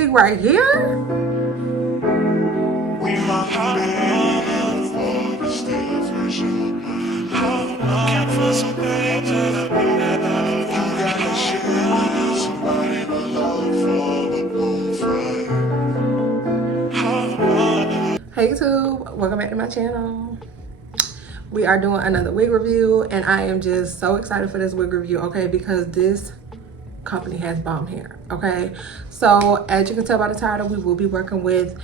wig right here? Hey YouTube, welcome back to my channel. We are doing another wig review and I am just so excited for this wig review, okay, because this company has bomb hair, okay? So as you can tell by the title, we will be working with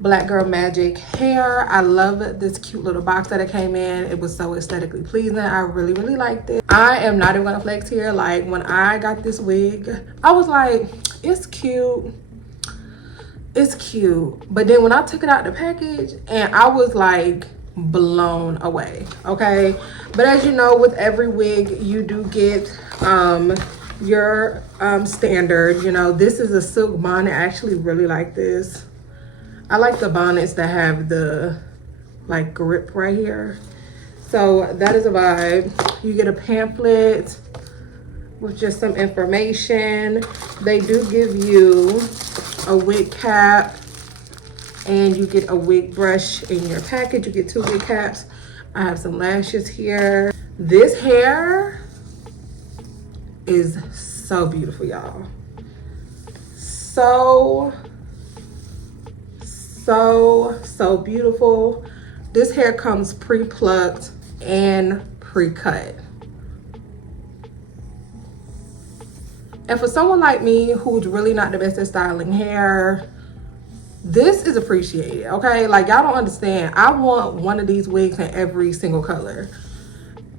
Black Girl Magic hair. I love this cute little box that it came in. It was so aesthetically pleasing. I really liked it. I am not even gonna flex here. Like when I got this wig, I was like, it's cute, but then when I took it out the package, and I was like blown away, okay? But as you know, with every wig you do get your standard, you know. This is a silk bonnet. I actually really like this. I like the bonnets that have the like grip right here. So that is a vibe. You get a pamphlet with just some information. They do give you a wig cap and you get a wig brush in your package. You get 2 wig caps. I have some lashes here. This hair is so beautiful, y'all. So beautiful. This hair comes pre-plucked and pre-cut. And for someone like me who's really not the best at styling hair, this is appreciated, okay? Like, y'all don't understand. I want one of these wigs in every single color.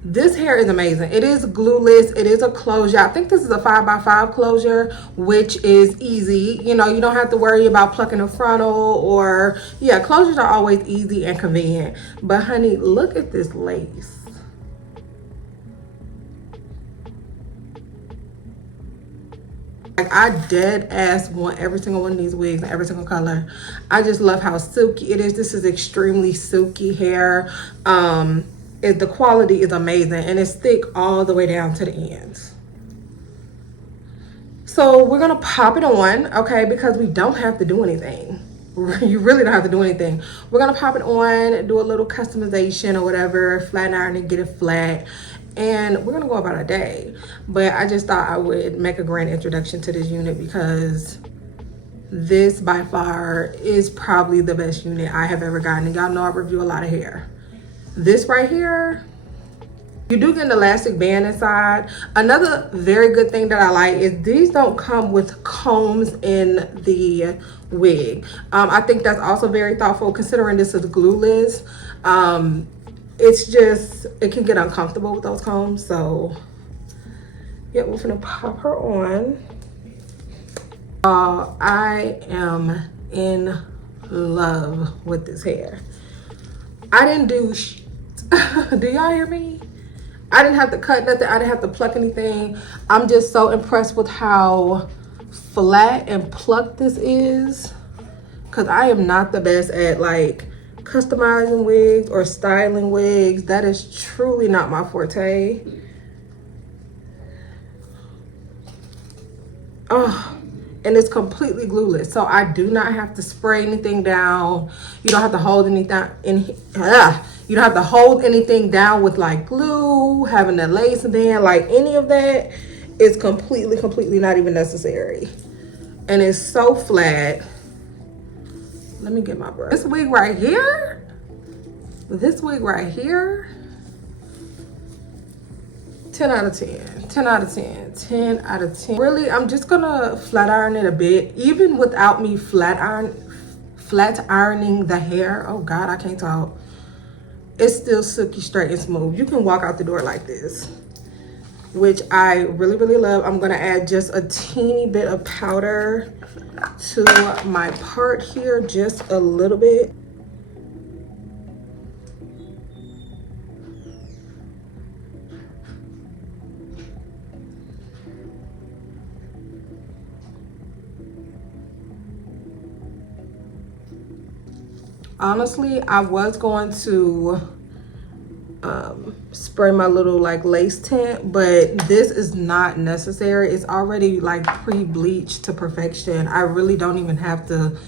This hair is amazing. It is glueless. It is a closure. I think this is a 5x5 closure, which is easy. You know, you don't have to worry about plucking a frontal or, yeah, closures are always easy and convenient. But honey, look at this lace. Like, I dead ass want every single one of these wigs in every single color. I just love how silky it is. This is extremely silky hair. The quality is amazing and it's thick all the way down to the ends. So we're gonna pop it on, okay, because we don't have to do anything. You really don't have to do anything. We're gonna pop it on, do a little customization or whatever, flat iron and get it flat, and we're gonna go about our day. But I just thought I would make a grand introduction to this unit because this by far is probably the best unit I have ever gotten. And y'all know I review a lot of hair. This right here, you do get an elastic band inside. Another very good thing that I like is these don't come with combs in the wig. I think that's also very thoughtful considering this is glueless. It's just, it can get uncomfortable with those combs. So yeah, we're gonna pop her on. I am in love with this hair. I didn't do do y'all hear me? I didn't have to cut nothing. I didn't have to pluck anything. I'm just so impressed with how flat and plucked this is, because I am not the best at like customizing wigs or styling wigs. That is truly not my forte. Oh, and it's completely glueless, so I do not have to spray anything down. You don't have to hold anything you don't have to hold anything down with like glue, having the lace band, like any of that is completely not even necessary. And it's so flat. Let me get my brush. This wig right here, 10 out of 10, 10 out of 10, 10 out of 10. Really, I'm just gonna flat iron it a bit. Even without me flat ironing the hair, oh God, I can't talk. It's still silky, straight, and smooth. You can walk out the door like this, which I really love. I'm gonna add just a teeny bit of powder to my part here, just a little bit. Honestly, I was going to spray my little like lace tint, but this is not necessary. It's already like pre-bleached to perfection. I really don't even have to.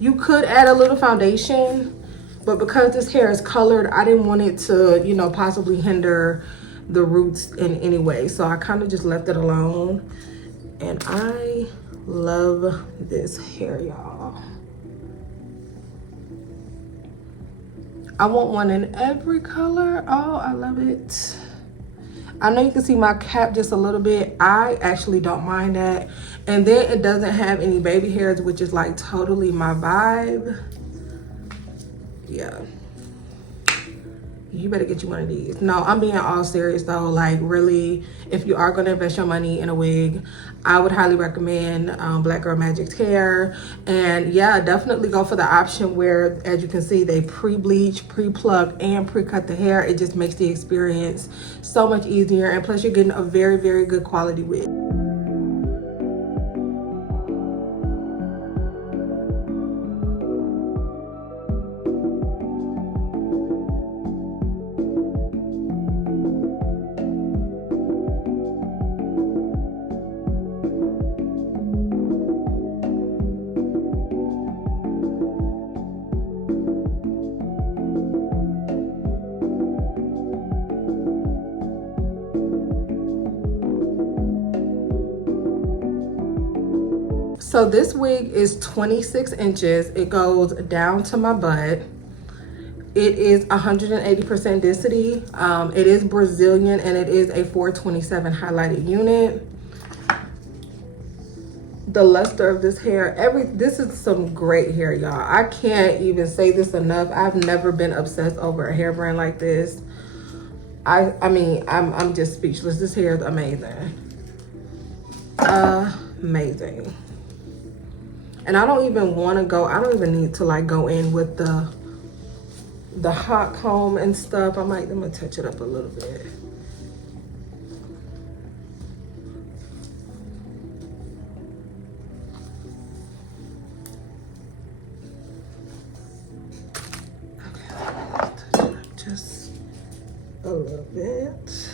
You could add a little foundation, but because this hair is colored, I didn't want it to, you know, possibly hinder the roots in any way. So I kind of just left it alone. And I love this hair, y'all. I want one in every color. Oh, I love it. I know you can see my cap just a little bit. I actually don't mind that. And then it doesn't have any baby hairs, which is like totally my vibe. Yeah. You better get you one of these. No, I'm being all serious though. Like really, if you are gonna invest your money in a wig, I would highly recommend Black Girl Magic's hair. And yeah, definitely go for the option where, as you can see, they pre-bleach, pre-pluck, and pre-cut the hair. It just makes the experience so much easier. And plus you're getting a very, very good quality wig. So this wig is 26 inches. It goes down to my butt. It is 180% density. It is Brazilian and it is a 427 highlighted unit. The luster of this hair, this is some great hair, y'all. I can't even say this enough. I've never been obsessed over a hair brand like this. I mean, I'm just speechless. This hair is amazing. Amazing. And I don't even want to go, I don't even need to like go in with the hot comb and stuff. I'm gonna touch it up a little bit. Okay, touch it up just a little bit.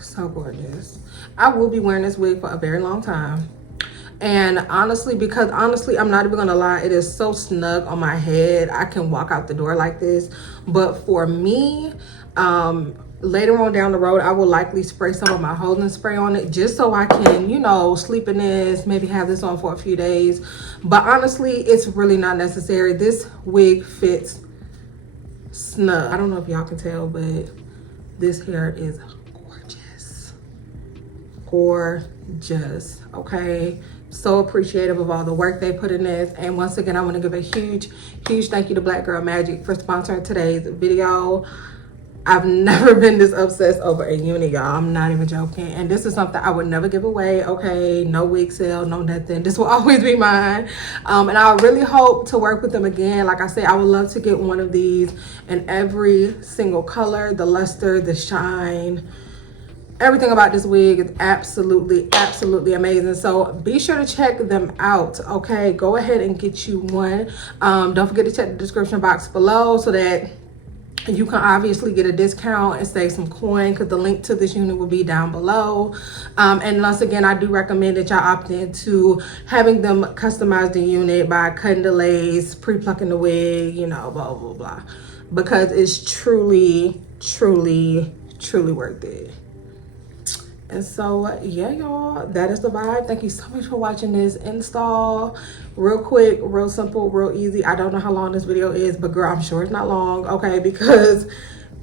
So gorgeous. I will be wearing this wig for a very long time. And honestly, I'm not even gonna lie, it is so snug on my head. I can walk out the door like this. But for me, later on down the road, I will likely spray some of my holding spray on it just so I can, you know, sleep in this, maybe have this on for a few days. But honestly, it's really not necessary. This wig fits snug. I don't know if y'all can tell, but this hair is gorgeous. Okay, so appreciative of all the work they put in this. And once again, I want to give a huge thank you to Black Girl Magic for sponsoring today's video. I've never been this obsessed over a unit, y'all. I'm not even joking. And this is something I would never give away. Okay, no wig sale, no nothing. This will always be mine. And I really hope to work with them again. Like I said, I would love to get one of these in every single color. The luster, the shine, everything about this wig is absolutely amazing. So be sure to check them out. Okay, go ahead and get you one. Don't forget to check the description box below so that you can obviously get a discount and save some coin, because the link to this unit will be down below. And once again, I do recommend that y'all opt into having them customize the unit by cutting the lace, pre-plucking the wig, you know, blah blah blah, because it's truly worth it. And so yeah, y'all, that is the vibe. Thank you so much for watching this install. Real quick, real simple, real easy. I don't know how long this video is, but girl, I'm sure it's not long, okay, because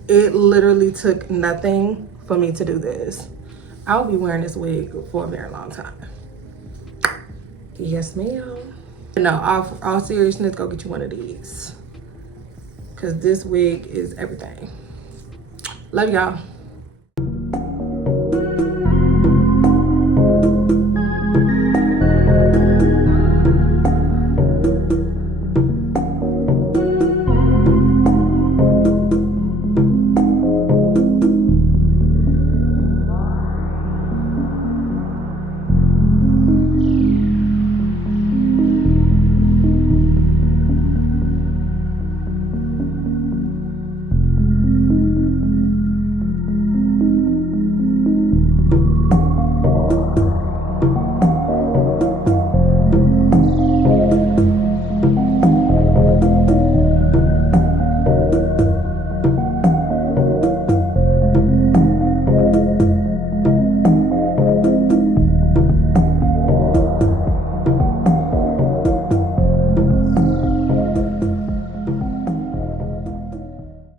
it literally took nothing for me to do this. I'll be wearing this wig for a very long time. Yes, ma'am. No, all seriousness, go get you one of these, because this wig is everything. Love y'all.